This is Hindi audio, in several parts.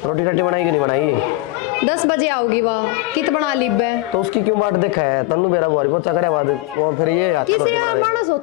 रोटी रट्टी बनाई कि नहीं बनाई? 10 बजे आओगी वह, कित बना लीब है तो उसकी क्यों बाट देखा है? तन्नू मेरा बुआरी पोचा करे बाद वो फिर ये हाथ किसी रोटी यार बनाए। मानस हो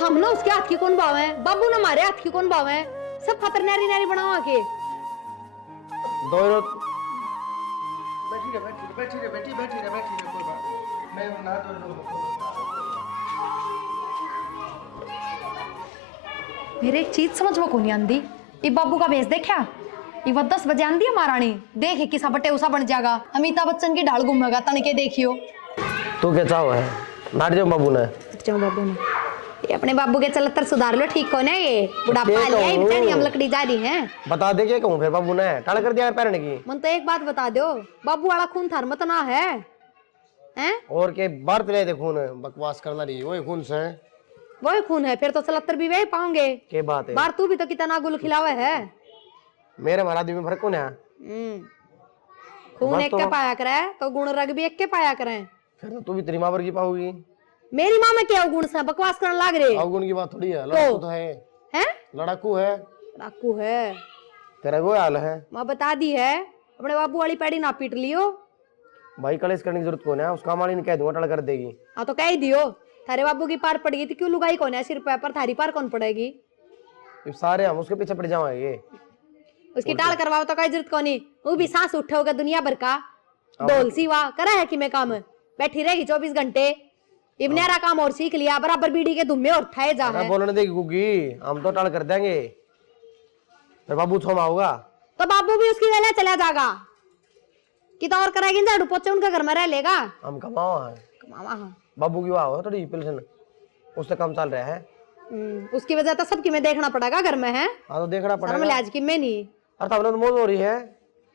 थम ना उसके हाथ की कौन बावे, बाबू ना मारे हाथ की कौन बावे, सब खतर नारी नारी बनावा के दो रो बैठी रहे कोई बात मैं ना तो मेरे एक चीज समझ में कोनी आंदी। ये बाबू का भेस देखा, ये 10 बजे आंदी है महारानी, देख किसा बटे उसा बन जाएगा, अमिताभ बच्चन की ढाल घूमेगा तनके देखियो। तू क्या चाहो है? नाट जाओ बाबू ने। जाओ बाबू ने, ये अपने बाबू के चलतर सुधार लो, ठीक हो ना? ये बुढ़ापा आ लिया, ये बेचारी हम लकड़ी जा रही है। बता दे क्या कहूँ फिर बाबू ने टाल कर दिया पैरने की। मन तो एक बात बता दो, बाबू वाला खून थार मत ना है हैं? और के बार पिलाए दे खून, बकवास करना रही वही खून से वही खून है, फिर तो 77 भी वही पाओगे। के बात है? बार तू भी तो कितना गुल खिलावे है। मेरे महाराज में फर्क कौन है? खून एक के पाया करे तो गुण रग भी एक के पाया करे। फिर तो तू भी तेरी माँ वर्गी पाओगी। मेरी माँ में क्या गुण से बकवास करने लाग रहे? अवगुण की बात थोड़ी है, लड़ाकू तो है। हैं? लड़ाकू है, लड़ाकू है, तेरा वो हाल है। माँ बता दी है, अपने बाबू वाली पैड़ी ना पीट लियो भाई। कलेश करने की जरूरत कौन है? उसका माली ने कह दूंगा टल कर देगी। हाँ तो कह ही दियो, थारे बाबू की पार पड़ेगी तो क्यों लुगाई कौन है सिर पे, पर थारी पार कौन पड़ेगी? सारे हम उसके पीछे पड़ जाएंगे। उसकी टाल करवाओ तो कोई जरूरत कोनी, वो भी सांस उठे होगा दुनिया भर का डोल सीवा करा है कि मैं काम बैठी रहेगी 24 घंटे। इब्नेरा काम और सीख लिया, बराबर बीड़ी के धुम्मे और ठाए जा है। बोलने देगी गुग्गी, हम तो टाल कर देंगे, फिर बाबू छोमा होगा तो बाबू भी उसकी वेला चला जाएगा कि तो और करेगी, झाड़ू पोछे उनके घर में रह लेगा। हम कमाओ है, कमावा हाँ। बाबू की वाह थोड़ी पेंशन उससे कम चल रहा है। उसकी वजह तो सबकी में देखना पड़ेगा घर में है। हाँ तो देखना पड़ेगा। शर्म लिहाज की में नहीं। और तब तो मौज हो रही है,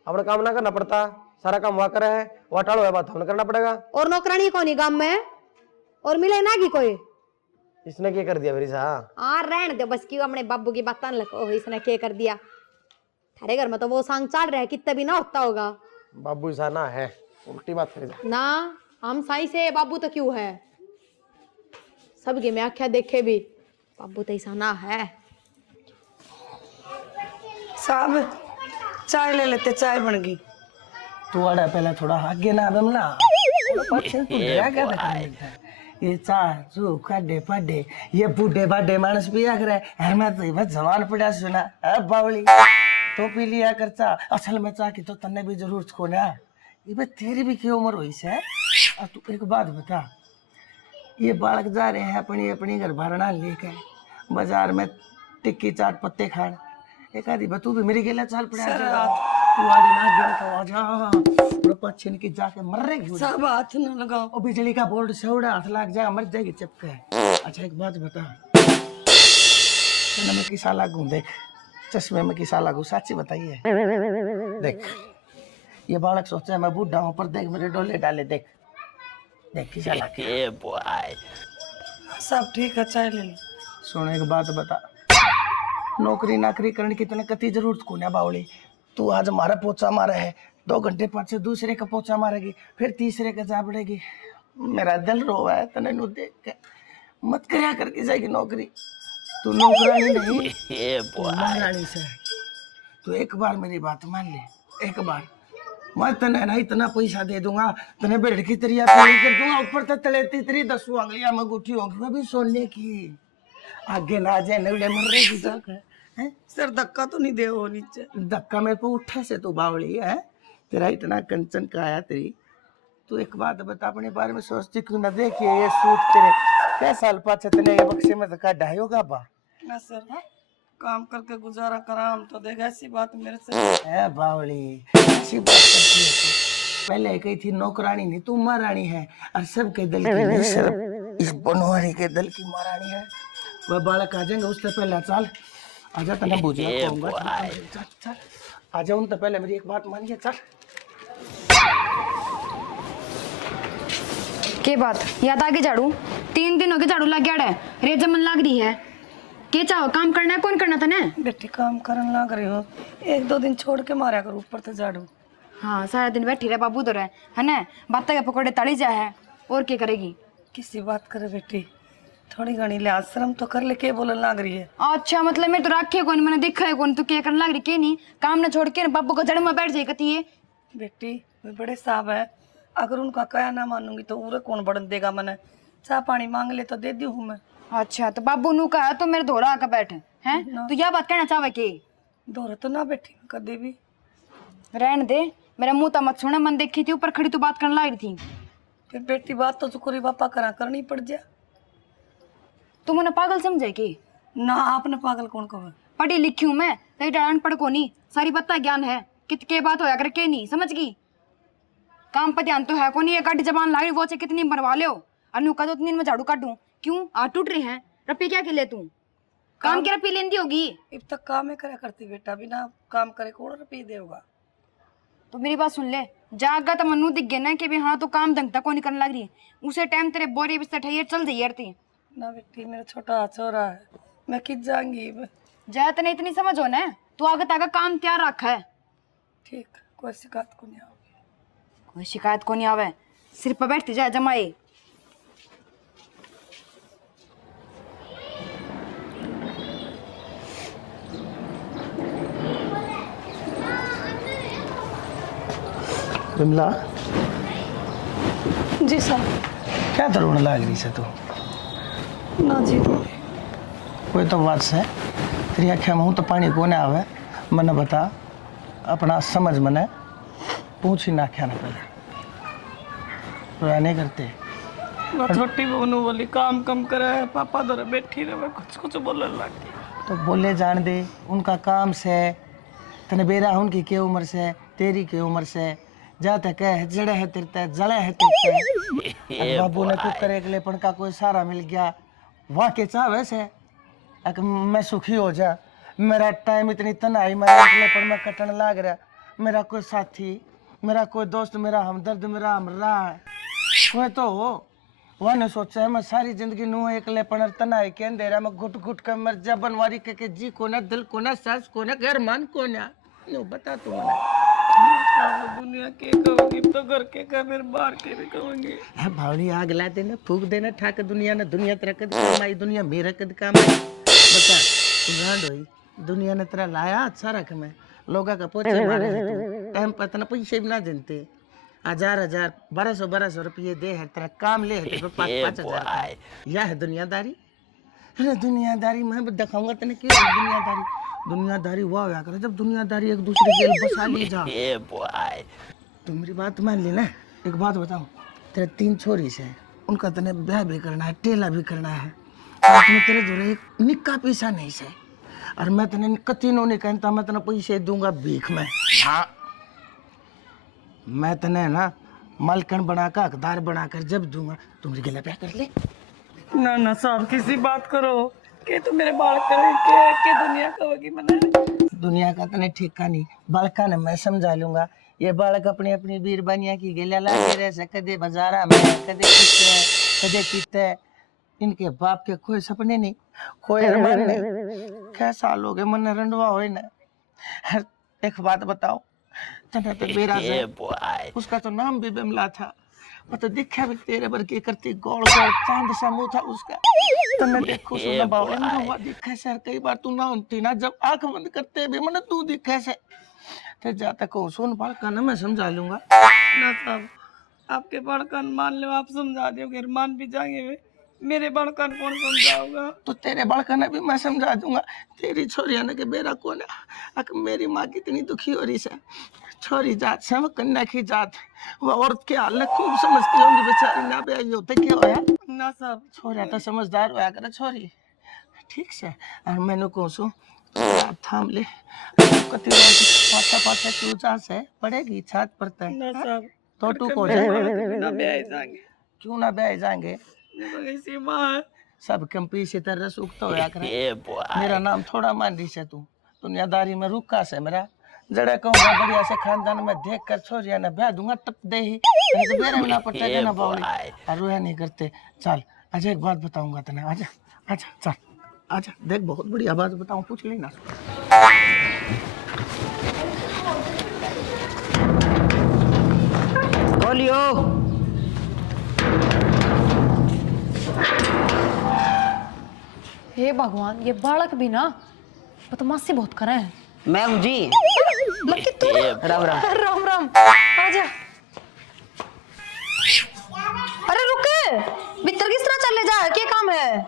अपना काम ना करना पड़ता, सारा काम वहाँ करे है, वहाँ टालो है, बात हमने करना पड़ेगा। और नौकरानी कौन ही गांव में और मिले ना की कोई? इसने क्या कर दिया मेरी सा? हाँ रहने दो बस, क्यों अपने बाबू की बात लको, इसने क्या कर दिया? थारे घर में तो वो सांग चल रहा है, कितना भी ना होता होगा। बाबू ऐसा ना है, उल्टी बात करेगा ना हम साई से बाबू तो क्यों है, सबके में आख्या देखे भी बाबू तो ऐसा ना है। साहब चाय ले लेते, चाय बन गई। तू आड़ा पहले थोड़ा आगे ना बमला पछन तू क्या करता है? ये चाय जो काडे पाडे ये बूढ़े बाडे मानस पिया करे है, मैं तो बस जवान पड़ा सुना है बावली तो पी लिया कर चा। असल में चा की तो तन्ने भी जरूरत को ना, ये बस तेरी भी क्या उम्र हुई से? और तू एक बात बता, ये बालक जा रहे हैं अपनी अपनी घर भरना लेकर बाजार में टिक्की चाट पत्ते खान, एक आधी बतू भी मेरी गेला चाल पड़ा तू आगे ना गिन तो आ जा पछिन की जाके मर रहेगी। सब हाथ न लगाओ, और बिजली का बोर्ड से उड़ा हाथ लग जाएगा, मर जाएगी चिपके। अच्छा एक बात बता, मैं किसा लागू देख, चश्मे में किसा लागू, साची बताइए। देख ये बालक सोचा है मैं बूढ़ा हूँ, पर देख मेरे डोले डाले, देख देख किसा लागू। सब ठीक है, चाय ले लो। सुन एक बात बता, नौकरी नाकरी करने की तने कती जरूरत को ना बावली। तू आज हमारा पोचा मारा है, 2 घंटे पाछे दूसरे का पोचा मारेगी, फिर तीसरे का जा पड़ेगी। मेरा दिल रोवा है तने नु देख के, मत करया करके जाएगी नौकरी। तू नौकरानी नहीं तू महारानी से। तू एक बार मेरी बात मान ले, एक बार मैं तने ना इतना पैसा दे दूंगा, तने बेड़ की तरिया पूरी कर दूंगा, ऊपर तक तले तेरी 10 उंगलियां में गुठी होंगी, वो भी सोने की। आगे ना जाए नवले मर रहेगी जाकर हैं। सर धक्का तो नहीं दे वो नीचे? धक्का मेरे को उठे से तू बावली है, तेरा इतना कंचन का आया तेरी। तू एक बात बता, अपने बारे में सोचती क्यों ना? देखिए ये सूट तेरे क्या साल पाछे तने ये बक्से में धक्का ढायोगा बा ना सर है? काम करके गुजारा करा हम तो, देख ऐसी बात मेरे से है बावली, ऐसी बात करती है तू। पहले कही थी नौकरानी नहीं तू महारानी है, और सबके दल की नहीं, सिर्फ इस बनवारी के दल की महारानी है। वह बालक आ जाएंगे उससे पहले चल आजा, तने बुझिया कहूंगा। चल चल आ जाऊं तो पहले मेरी एक बात मानिए, चल। के बात याद आगे झाड़ू 3 दिन हो गए झाड़ू लग गया है, रेत जमन लग रही है। के चाहो काम करना है, कौन करना था ने? बेटी काम करन लग रही हो, 1-2 दिन छोड़ के मारा करो ऊपर तो झाड़ू। हाँ सारा दिन बैठी रहे बाबू तो रहे है ना, बात के पकौड़े तली जा है, और क्या करेगी? किसी बात करे बेटी, थोड़ी घनी लिहाज शर्म तो कर ले, के बोलने लग रही है। अच्छा मतलब मैं तो रखे कौन, मैंने देखा है कौन, तो क्या करने लग रही के नहीं, काम ना छोड़ के बाबू को जड़ में बैठ जाए कती है। बेटी वे बड़े साहब है, अगर उनका कया ना मानूंगी तो उरे कौन बढ़न देगा। मैंने चाह पानी मांग ले तो दे दी हूँ मैं। अच्छा तो बाबू नु कहा तो मेरे धोरा आकर बैठे हैं, तो यह बात कहना चाहे के दौरा तो ना बैठी कदे भी। रहने दे, मेरा मुंह तो मत सुना, मन देखी थी ऊपर खड़ी तो बात करने लग रही थी। फिर बेटी बात तो चुकोरी बापा करा करनी पड़ जा। तुम उन्हें पागल समझे की? ना आपने पागल कौन कहा? पढ़ी लिखी हूँ मैं, तेरी अनपढ़ को नहीं, सारी बत्ता ज्ञान है, कित के बात होया कर के नहीं समझ गई। काम पर ध्यान तो है को नहीं, ये गाड़ी जबान ला रही वो से कितनी बनवा ले अनु का, तो इतनी में झाड़ू काटूं क्यों? आ टूट रहे हैं रपी क्या के ले तू काम के रपी लेंदी होगी। अब तक काम ही करा करती बेटा, बिना काम करे कौन रुपये देगा। तो मेरी बात सुन ले, जागा तो मनु दिख गया ना कि भी हाँ तो काम ढंग तक को नहीं करने लग रही, उसे टाइम तेरे बोरे बिस्तर ठहिए चल जाइए यार। ना बेटी मेरा छोटा छोरा है, मैं किस जाऊंगी। जाए तो नहीं इतनी समझ हो ना, तू आगे तक काम तैयार रखा है। ठीक, कोई शिकायत को नहीं आवे। कोई शिकायत को नहीं आवे, सिर पर बैठती जाए जमाए। विमला जी सर। क्या तरुण लाग रही से तू? ना जी कोई तो बात से तेरी आख्या में हूँ तो पानी को ना आवे, मने बता अपना समझ मने पूछ ही ना आख्या ना पहले रोया नहीं करते। वो छोटी बहनों वाली काम कम करे है, पापा दर बैठी रहे कुछ कुछ बोलने लगी। तो बोले जान दे, उनका काम से तने बेरा उनकी के उम्र से तेरी के उम्र से जाते कह जड़े है तिरते जड़े है तिरते। बाबू ने कुछ करे अगलेपन का कोई सहारा मिल गया वाह के चाह वैसे मैं सुखी हो जा। मेरा टाइम इतनी तनाई मेरा अगलेपन में कटन लाग रहा, मेरा कोई साथी मेरा कोई दोस्त मेरा हमदर्द मेरा हमरा कोई तो हो। वह ने सोचा है मैं सारी जिंदगी नू अकेलेपन तनाई के अंधेरा में घुट घुट कर मर जा बनवारी के जी को ना दिल को ना सांस को ना घर मान को ना बता तू दुनिया के कहूंगी तो घर के कह फिर बाहर के भी कहूंगी। भावनी आग ला देना फूक देना ठाक दुनिया ने दुनिया तेरा कद कमाई दुनिया मेरा कद कमाई बता तू गांड होई दुनिया ने तेरा लाया अच्छा रख मैं लोगा का पोचे मारे है टाइम पता ना पैसे भी ना देते 1000 1200 रुपये दे है तेरा काम ले है 5,000 यह है दुनियादारी। अरे दुनियादारी मैं दिखाऊंगा तेने क्यों दुनियादारी वाह होया करे जब दुनियादारी एक दूसरे के बसा ले जा। तो मेरी बात मान ली ना। एक बात बताऊं, तेरे 3 छोरी से उनका तने ब्याह भी करना है टेला भी करना है और तुम्हें तेरे जोरे एक निक्का पैसा नहीं से और मैं तने कतीनों नहीं कहता मैं तने पैसे दूंगा भीख में। हाँ मैं तने ना मालकन बनाकर हकदार बनाकर जब दूंगा तुम मेरे गला ब्याह कर ले। ना साहब किसी बात करो के तो मेरे बाल करे के दुनिया कहोगी मैंने। दुनिया का तने ठेका नहीं बालका ने मैं समझा लूंगा। ये बालक अपनी अपनी बीरबानिया की गेला लागे रहे से कदे बाजारा में कदे किते इनके बाप के कोई सपने नहीं कोई अरमान नहीं। कैसा लोग है मन रंडवा हो ना। एक बात बताओ तने तो मेरा से उसका तो नाम भी बिमला था वो तो दिखा भी तेरे पर के करती गोल गोल चांद सा मुंह था उसका। तने देखो सुना बावले में हुआ दिखा सर कई बार तू ना होती ना जब आंख बंद करते भी मन तू दिखा से ते जाता को सुन बाल का ना मैं समझा लूंगा। ना साहब आपके बड़कन मान लो आप समझा दोगे मान भी जाएंगे वे मेरे बड़कन कौन समझाऊंगा। तो तेरे बड़कन भी मैं समझा दूंगा। तेरी छोरिया ने के बेरा कौन है मेरी माँ कितनी दुखी हो रही है। छोरी जात से कन्या की जात वो औरत के हाल खूब समझती होंगी बेचारी ना भी आई होते क्या होया ना साहब छोरिया तो समझदार होया करे छोरी ठीक से और मैंने कहो सु थाम ले कति पाछा क्यों जा से पड़ेगी छात पर तय ना साहब तो तू को जाए ना ब्याह जाएंगे क्यों ना ब्याह जाएंगे ऐसी माँ है सब कंपी से तरह सूखता होया करे। मेरा नाम थोड़ा मान रही से तू दुनियादारी में रुका से मेरा जड़े कहूँगा बढ़िया से खानदान में देख कर छोरिया ने ब्याह दूंगा टप दे ही तो बेरे में ना पड़ता है ना बावली और रोया नहीं करते। चल अच्छा एक बात बताऊंगा तने आजा आजा चल आजा देख बहुत बढ़िया बात बताऊं पूछ लेना। बोलियो हे भगवान, ये बालक भी ना बदमाशी बहुत करे हैं। मैं हूँ जी। लकी तू? राम राम। राम राम, आजा। अरे रुक, भीतर किस तरह चले जा, क्या काम है?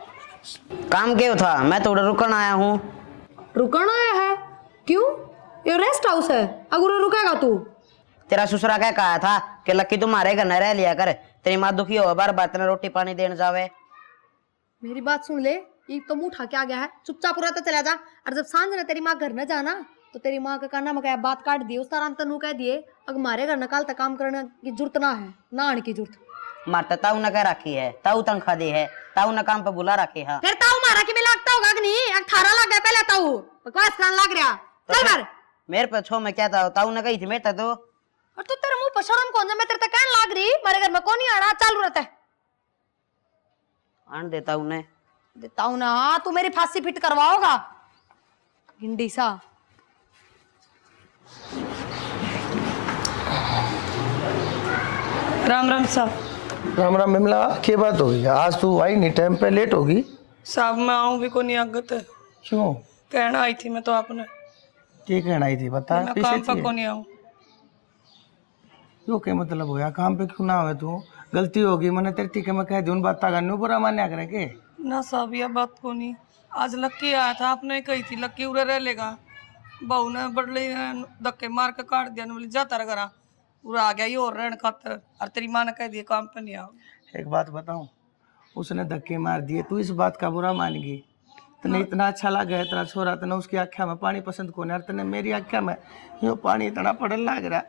काम क्यों था, मैं तो उधर रुकन आया हूँ। रुकना आया है? क्यों? ये रेस्ट हाउस है, अगर रुकेगा तू? तेरा ससुरा क्या कहा था कि लक्की तुम्हारे घर न रह लिया कर, तेरी माँ दुखी हो बार बार तेने रोटी पानी देने जावे। मेरी बात सुन ले, ये तो मुंह उठा के आ गया है, चुपचाप रहता चला जा। और जब सांझ ने तेरी माँ घर न जाना तो तेरी माँ का काना मकाया बात काट दी, उस तरह तनु कह दिए अगर हमारे घर नकाल तक काम करने की जरूरत ना है, ना आने की जरूरत। मारता ताऊ न कह रखी है, ताऊ तनख्वाह दी है, ताऊ न काम पे बुला रखी है। फिर ताऊ मारा कि मैं लगता होगा कि नहीं, 18 लग गया पहले ताऊ, बकवास करने लग रहा। चल मार। मेरे पे छो मैं क्या था, ताऊ ने कही थी मेरे तो। और तू तेरे मुंह पर शर्म कौन सा, मैं तेरे तक कहने लग रही मेरे घर में कौन नहीं आना, चालू रहता है। आन देता हूँ ने देता हूँ ना, तू मेरी फांसी फिट करवाओगा गिंडी सा। राम राम साहब। राम राम बिमला, क्या बात होगी? आज तू आई नहीं, टाइम पे लेट होगी। साहब मैं आऊँ भी को नहीं आगत है। क्यों? कहना आई थी मैं तो आपने, क्या कहना आई थी बता। मैं काम पर को नहीं आऊँ। यो क्या मतलब होया, काम पे क्यों ना आवे तू? गलती होगी मैंने तेरे ठीक है, मैं कह दी उन बात का न्यू बुरा मान्या करे के ना साहब यह बात को नहीं। आज लक्की आया था, आपने कही थी लक्की उरे रह लेगा, बहू ने बड़ले धक्के मार के काट दिया, बोली जाता रह करा उरा आ गया ये और रहने खातर, और तेरी माँ ने कह दिया काम पे नहीं आओ। एक बात बताऊं, उसने धक्के मार दिए, तू इस बात का बुरा मान गई? तने इतना अच्छा लगा है तेरा छोरा, तने उसकी आख्या में पानी पसंद को नहीं, तने मेरी आख्या में यो पानी इतना पड़न लग रहा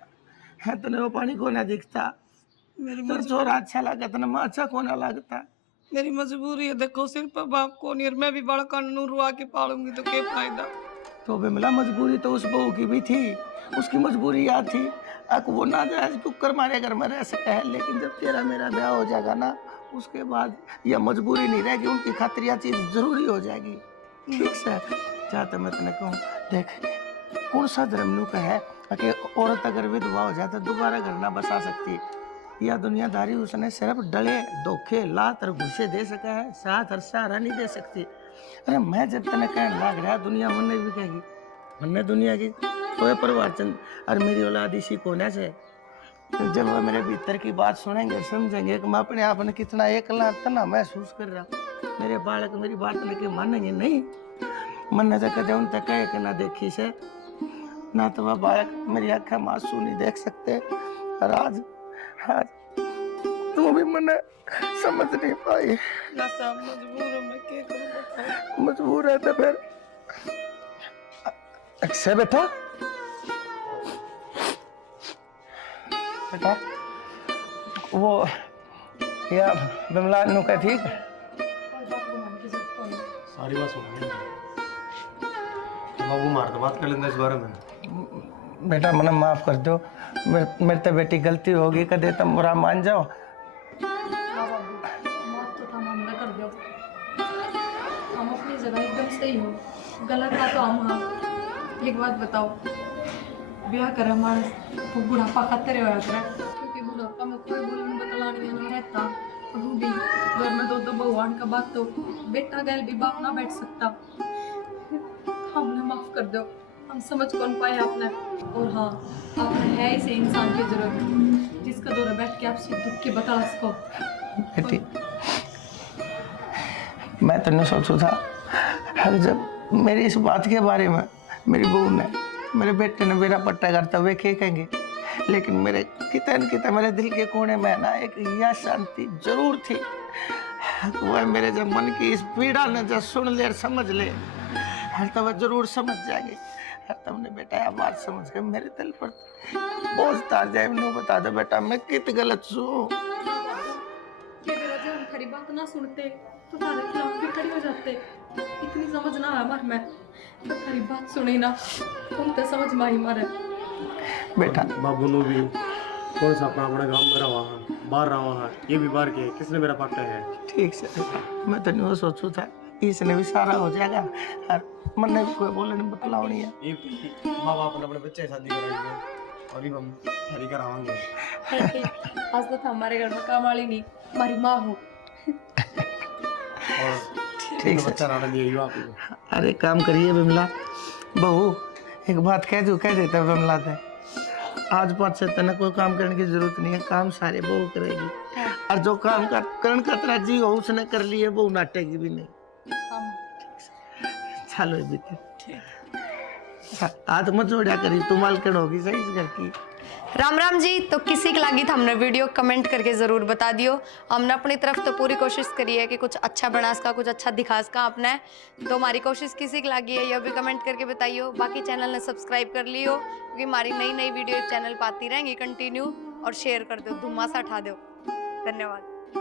है, तने वो पानी को ना दिखता। मेरे छोरा अच्छा लगा, तने माँ अच्छा को ना लगता। मेरी मजबूरी है, देखो सिर पर बाप को नहीं, और मैं भी बड़ा कानून रुआ के पालूंगी तो क्या फायदा। तो बिमला मजबूरी तो उस बहू की भी थी, उसकी मजबूरी याद थी। अक वो ना जायज कुकर मारे घर में रह सका है, लेकिन जब तेरा मेरा ब्याह हो जाएगा ना, उसके बाद यह मजबूरी नहीं रहेगी, उनकी खातिर यह चीज जरूरी हो जाएगी। ठीक से चाहते मैं तेने कहूँ, देख कौन सा धर्म नू का है कि औरत अगर विधवा हो जाए तो दोबारा घर ना बसा सकती। यह दुनियादारी उसने सिर्फ डले धोखे लात और घुसे दे सका है, साथ और सहारा नहीं दे सकती। अरे मैं जब तेने कहने लग रहा, दुनिया मन भी कहेगी, मन दुनिया की कोई परिवार चंद और मेरी औलाद इसी कोने से। जब वो मेरे भीतर की बात सुनेंगे समझेंगे कि मैं अपने आप में कितना एकला तना महसूस कर रहा, मेरे बालक मेरी बात लेके मानेंगे नहीं। मन तक कदे उन तक कहे कि ना देखी से ना तो वह बालक मेरी आँखें मासूम नहीं देख सकते। और आज आज तू भी मन समझ नहीं पाई। ना साहब मजबूर हूँ मैं, क्या करूँ बताओ। मजबूर है तो फिर से बेटा बेटा वो या बिमला नु का ठीक सारी बात सुन बाबू मार तो बात कर लेंगे इस बारे में। बेटा मना माफ कर दो, मेरे तो बेटी गलती होगी, कदे तुम बुरा मान जाओ। माफ तो हम ना कर दो, हम अपनी जगह एकदम सही हो, गलत था तो हम। हाँ एक बात बताओ, ब्याह कर हमारा बुढ़ापा खातर हो जाता है, क्योंकि बुढ़ापा में कोई बोलने बतलाने ना रहता, रूढ़ी घर में दो भगवान का बात तो बेटा गैल भी बाप ना बैठ सकता। हमने माफ कर दो, हम समझ कौन पाए आपने। और हाँ आपने है ऐसे इंसान की जरूरत जिसका दौरा बैठ के आपसे दुख के बता सको। बेटी मैं तो नहीं सोचू था, हर जब मेरी इस बात के बारे में मेरी बहू ने मेरे बेटे ने मेरा पट्टा करता हुए कहेंगे, लेकिन मेरे कितने मेरे दिल के कोने में ना एक यह शांति जरूर थी। वह मेरे जब मन की इस पीड़ा ने जब सुन ले और समझ ले, हर तब जरूर समझ जाएगी। हर तुमने बेटा यह बात समझ के मेरे दिल पर बोझ तार जाए, नू बता दो बेटा मैं कित गलत हूँ। हम खरी बात ना सुनते तो तुम्हारे खिलाफ भी खड़ी हो जाते, इतनी समझ ना है हमारे में, तो खरी बात सुनी ना तुम तो समझ माही मारे। बेटा बाबू नो भी कौन सा अपना अपने गांव में रहा है, बाहर रहा है, ये भी बाहर के किसने मेरा पट्टा है। ठीक से मैं तो नहीं सोचू था इसने भी सारा हो जाएगा, और मन ने भी कोई बोलने नहीं बतलाओ नहीं है। ये माँ बाप ने अपने बच्चे की शादी कराई और हम शादी करावांगे। आज तो हमारे घर में काम वाली नहीं, हमारी माँ हो। और ठीक तो है। बच्चा राड़ा दिया आप अरे काम करिए बिमला बहू, एक बात कह देता है बिमला से, आज पाँच से तना कोई काम करने की जरूरत नहीं है, काम सारे बहू करेगी। और जो काम का करण खतरा जी हो उसने कर लिए, बहू नाटेगी भी नहीं। चलो बीते हाथ मत जोड़ा करी, तू मालकन होगी सही इस घर की। राम राम जी। तो किसी की लगी था हमने वीडियो कमेंट करके जरूर बता दियो। हमने अपनी तरफ तो पूरी कोशिश करी है कि कुछ अच्छा बना इसका, कुछ अच्छा दिखा इसका आपने। तो हमारी कोशिश किसी की लगी है यह भी कमेंट करके बताइयो। बाकी चैनल ने सब्सक्राइब कर लियो क्योंकि हमारी नई नई वीडियो चैनल पाती रहेंगी कंटिन्यू। और शेयर कर दो, धुम्मासा उठा दो। धन्यवाद।